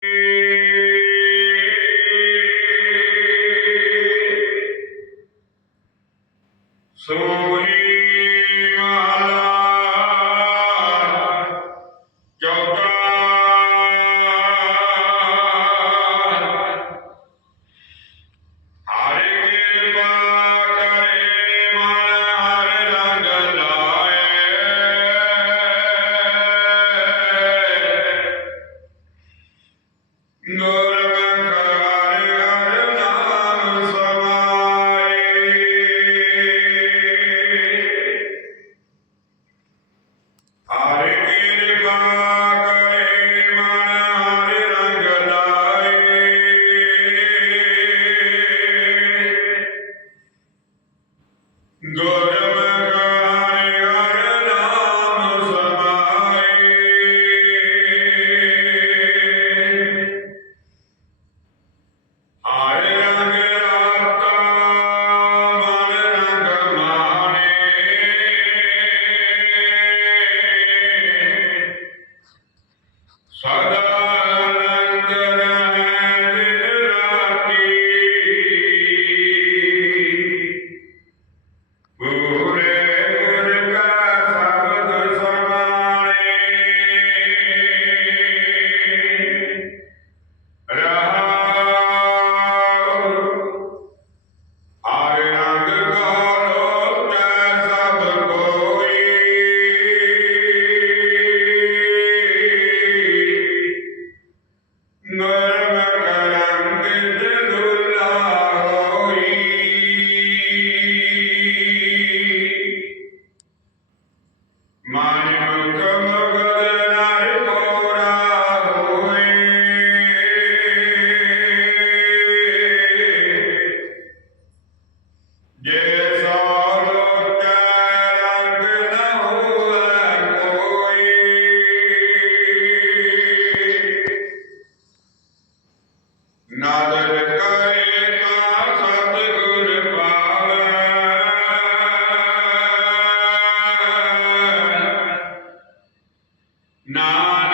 So No. Amen. Nah.